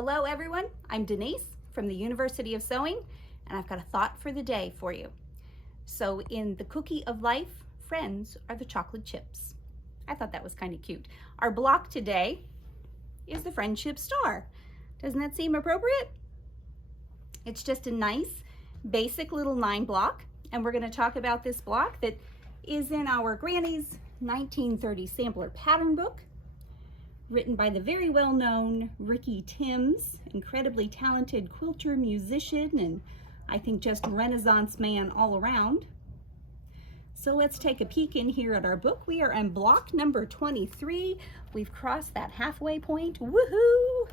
Hello everyone, I'm Denise from the University of Sewing, and I've got a thought for the day for you. So in the cookie of life, friends are the chocolate chips. I thought that was kind of cute. Our block today is the friendship star. Doesn't that seem appropriate? It's just a nice basic little 9 block, and we're going to talk about this block that is in our Granny's 1930 sampler pattern book, written by the very well-known Ricky Timms, incredibly talented quilter, musician, and I think just Renaissance man all around. So let's take a peek in here at our book. We are on block number 23. We've crossed that halfway point. Woohoo!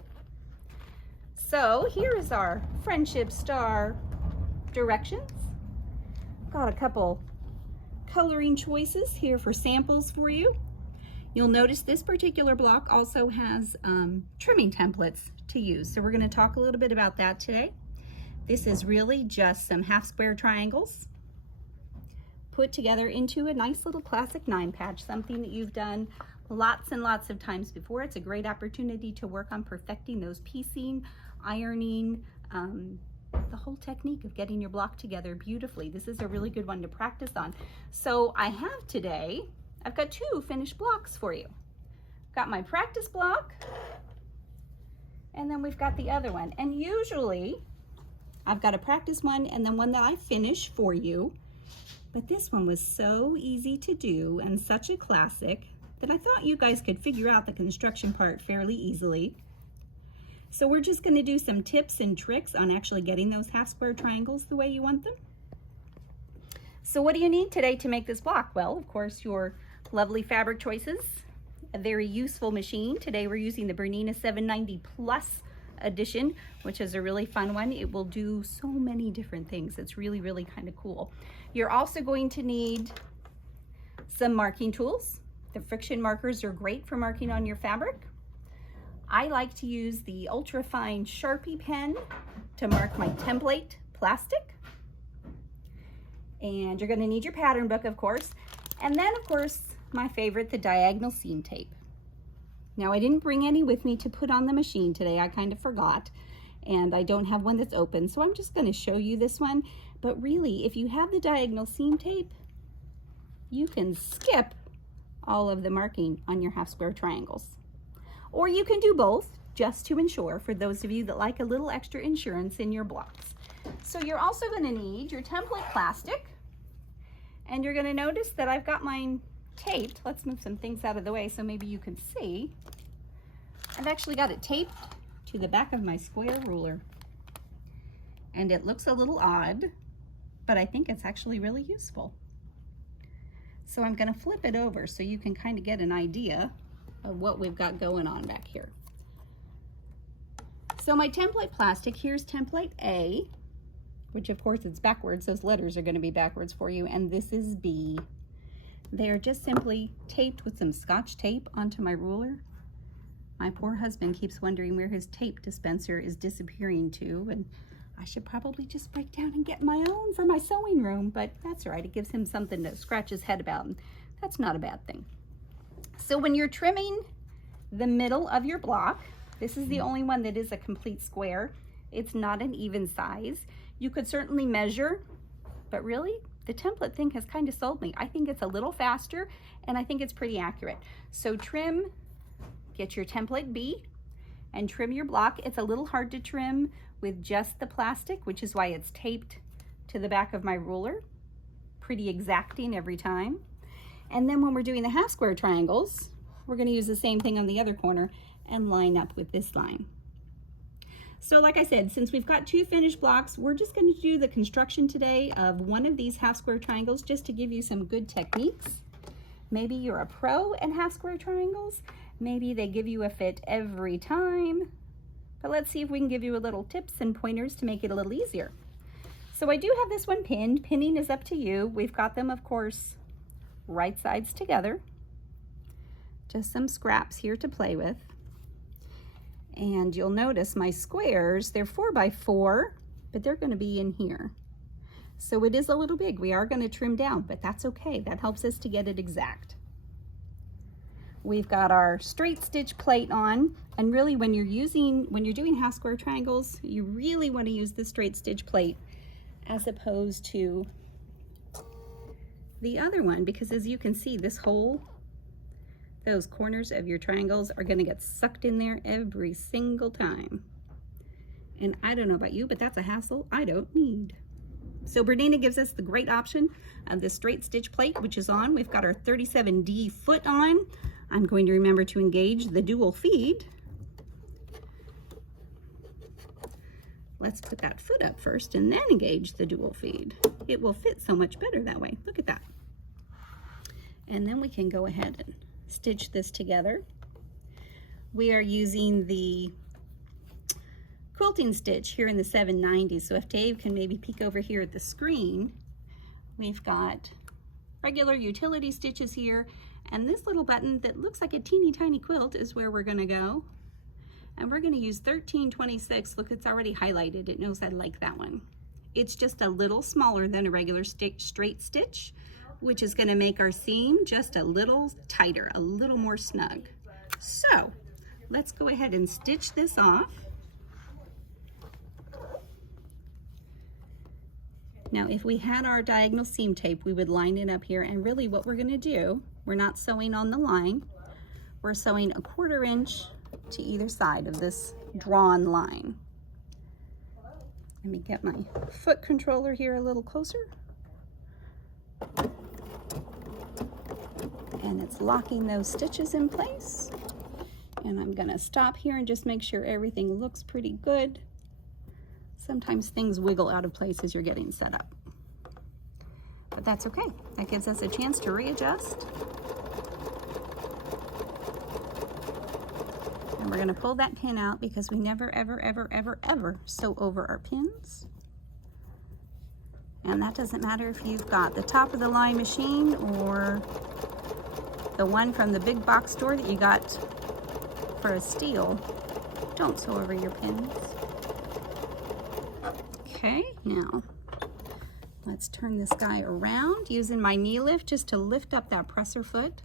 So here is our friendship star directions. Got a couple coloring choices here for samples for you. You'll notice this particular block also has trimming templates to use. So we're going to talk a little bit about that today. This is really just some half square triangles put together into a nice little classic 9 patch, something that you've done lots and lots of times before. It's a great opportunity to work on perfecting those piecing, ironing, the whole technique of getting your block together beautifully. This is a really good one to practice on. So I have today, I've got 2 finished blocks for you. Got my practice block, and then we've got the other one. And usually I've got a practice one and then one that I finish for you. But this one was so easy to do and such a classic that I thought you guys could figure out the construction part fairly easily. So we're just going to do some tips and tricks on actually getting those half square triangles the way you want them. So what do you need today to make this block? Well, of course, your lovely fabric choices, a very useful machine. Today we're using the Bernina 790 Plus edition, which is a really fun one. It will do so many different things. It's really, really kind of cool. You're also going to need some marking tools. The friction markers are great for marking on your fabric. I like to use the ultra fine Sharpie pen to mark my template plastic. And you're going to need your pattern book, of course. And then, of course, my favorite, the diagonal seam tape. Now, I didn't bring any with me to put on the machine today. I kind of forgot. And I don't have one that's open, so I'm just going to show you this one. But really, if you have the diagonal seam tape, you can skip all of the marking on your half square triangles. Or you can do both, just to ensure, for those of you that like a little extra insurance in your blocks. So you're also going to need your template plastic. And you're going to notice that I've got mine taped. Let's move some things out of the way so maybe you can see. I've actually got it taped to the back of my square ruler. And it looks a little odd, but I think it's actually really useful. So I'm going to flip it over so you can kind of get an idea of what we've got going on back here. So my template plastic, here's template A, which of course it's backwards. Those letters are going to be backwards for you. And this is B. They're just simply taped with some Scotch tape onto my ruler. My poor husband keeps wondering where his tape dispenser is disappearing to, and I should probably just break down and get my own for my sewing room, but that's all right. It gives him something to scratch his head about, and that's not a bad thing. So when you're trimming the middle of your block, this is the only one that is a complete square. It's not an even size. You could certainly measure, but really, the template thing has kind of sold me. I think it's a little faster, and I think it's pretty accurate. So trim, get your template B, and trim your block. It's a little hard to trim with just the plastic, which is why it's taped to the back of my ruler. Pretty exacting every time. And then when we're doing the half square triangles, we're going to use the same thing on the other corner and line up with this line. So like I said, since we've got 2 finished blocks, we're just going to do the construction today of one of these half square triangles just to give you some good techniques. Maybe you're a pro in half square triangles. Maybe they give you a fit every time. But let's see if we can give you a little tips and pointers to make it a little easier. So I do have this one pinned. Pinning is up to you. We've got them, of course, right sides together. Just some scraps here to play with. And you'll notice my squares, they're 4 by 4, but they're going to be in here. So it is a little big. We are going to trim down, but that's okay. That helps us to get it exact. we've got our straight stitch plate on, and really when you're doing half square triangles, you really want to use the straight stitch plate as opposed to the other one, because as you can see, this hole, those corners of your triangles are going to get sucked in there every single time. And I don't know about you, but that's a hassle I don't need. So Bernina gives us the great option of the straight stitch plate, which is on. We've got our 37D foot on. I'm going to remember to engage the dual feed. Let's put that foot up first and then engage the dual feed. It will fit so much better that way. Look at that. And then we can go ahead and stitch this together. We are using the quilting stitch here in the 790. So if Dave can maybe peek over here at the screen, we've got regular utility stitches here, and this little button that looks like a teeny tiny quilt is where we're going to go. And we're going to use 1326. Look, it's already highlighted. It knows I like that one. It's just a little smaller than a regular straight stitch, which is going to make our seam just a little tighter, a little more snug. So let's go ahead and stitch this off. Now, if we had our diagonal seam tape, we would line it up here, and really what we're going to do, we're not sewing on the line. We're sewing a 1/4 inch to either side of this drawn line. Let me get my foot controller here a little closer. And it's locking those stitches in place. And I'm going to stop here and just make sure everything looks pretty good. Sometimes things wiggle out of place as you're getting set up. But that's okay. That gives us a chance to readjust. And we're going to pull that pin out because we never, ever, ever, ever, ever sew over our pins. And that doesn't matter if you've got the top of the line machine or the one from the big box store that you got for a steal. Don't sew over your pins. Okay, now let's turn this guy around using my knee lift just to lift up that presser foot.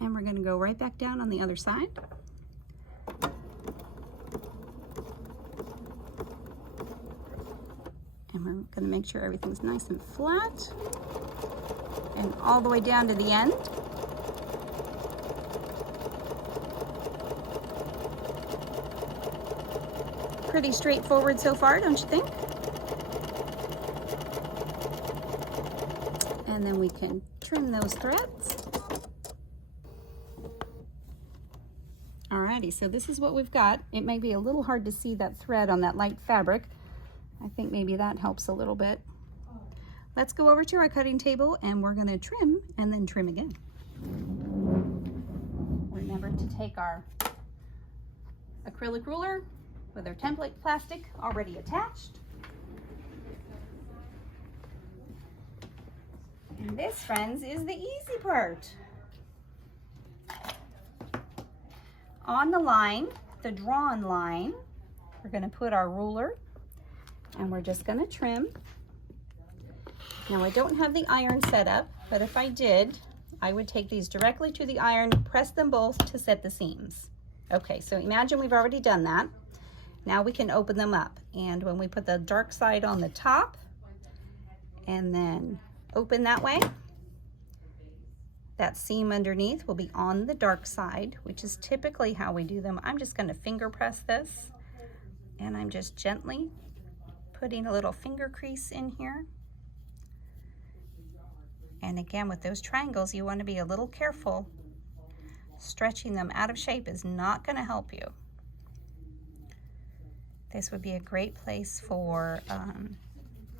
And we're going to go right back down on the other side. And we're going to make sure everything's nice and flat and all the way down to the end. Pretty straightforward so far, don't you think? And then we can trim those threads. Alrighty, so this is what we've got. It may be a little hard to see that thread on that light fabric. I think maybe that helps a little bit. Let's go over to our cutting table and we're going to trim and then trim again. Remember to take our acrylic ruler with our template plastic already attached. And this, friends, is the easy part. On the line, the drawn line, we're going to put our ruler and we're just going to trim. Now, I don't have the iron set up, but if I did, I would take these directly to the iron, press them both to set the seams. Okay, so imagine we've already done that. Now we can open them up, and when we put the dark side on the top and then open that way, that seam underneath will be on the dark side, which is typically how we do them. I'm just going to finger press this, and I'm just gently putting a little finger crease in here. And again, with those triangles, you want to be a little careful. Stretching them out of shape is not going to help you. This would be a great place for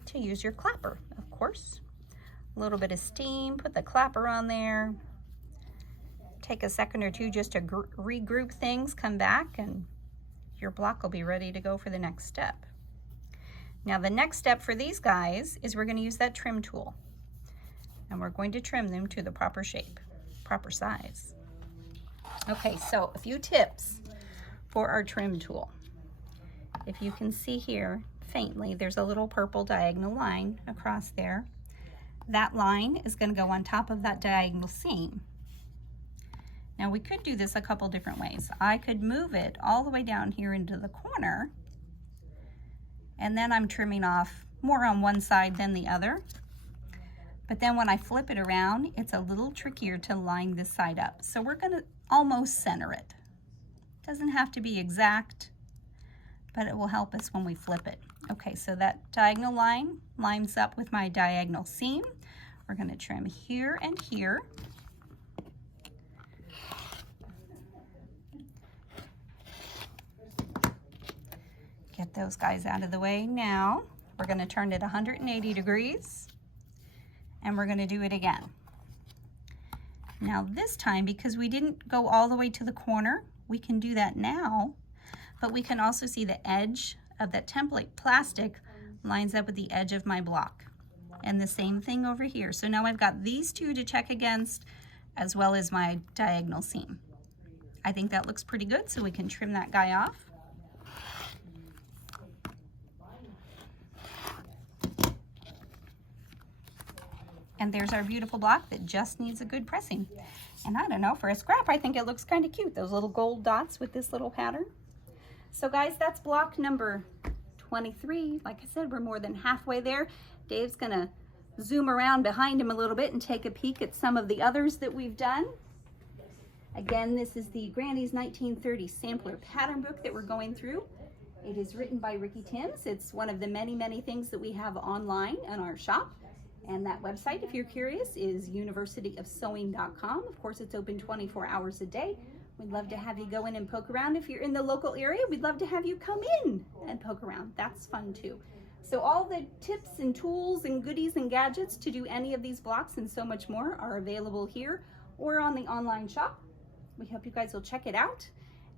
to use your clapper, of course. A little bit of steam, put the clapper on there. Take a second or two just to regroup things, come back, and your block will be ready to go for the next step. Now the next step for these guys is we're going to use that trim tool. And we're going to trim them to the proper shape, proper size. Okay, so a few tips for our trim tool. If you can see here faintly, there's a little purple diagonal line across there. That line is going to go on top of that diagonal seam. Now we could do this a couple different ways. I could move it all the way down here into the corner, and then I'm trimming off more on one side than the other. But then when I flip it around, it's a little trickier to line this side up. So we're gonna almost center it. Doesn't have to be exact, but it will help us when we flip it. Okay, so that diagonal line lines up with my diagonal seam. We're gonna trim here and here. Get those guys out of the way. Now, we're gonna turn it 180 degrees, and we're gonna do it again. Now this time, because we didn't go all the way to the corner, we can do that now, but we can also see the edge of that template plastic lines up with the edge of my block. And the same thing over here. So now I've got these two to check against, as well as my diagonal seam. I think that looks pretty good, so we can trim that guy off. And there's our beautiful block that just needs a good pressing. And I don't know, for a scrap, I think it looks kind of cute, those little gold dots with this little pattern. So guys, that's block number 23. Like I said, we're more than halfway there. Dave's gonna zoom around behind him a little bit and take a peek at some of the others that we've done. Again, this is the Granny's 1930 Sampler Pattern Book that we're going through. It is written by Ricky Timms. It's one of the many, many things that we have online in our shop. And that website, if you're curious, is universityofsewing.com. Of course, it's open 24 hours a day. We'd love to have you go in and poke around. If you're in the local area, we'd love to have you come in and poke around. That's fun too. So all the tips and tools and goodies and gadgets to do any of these blocks and so much more are available here or on the online shop. We hope you guys will check it out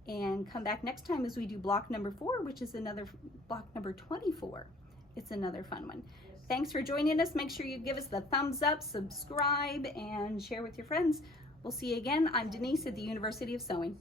and come back next time as we do block number 4, which is another block number 24. It's another fun one. Thanks for joining us. Make sure you give us the thumbs up, subscribe, and share with your friends. We'll see you again. I'm Denise at the University of Sewing.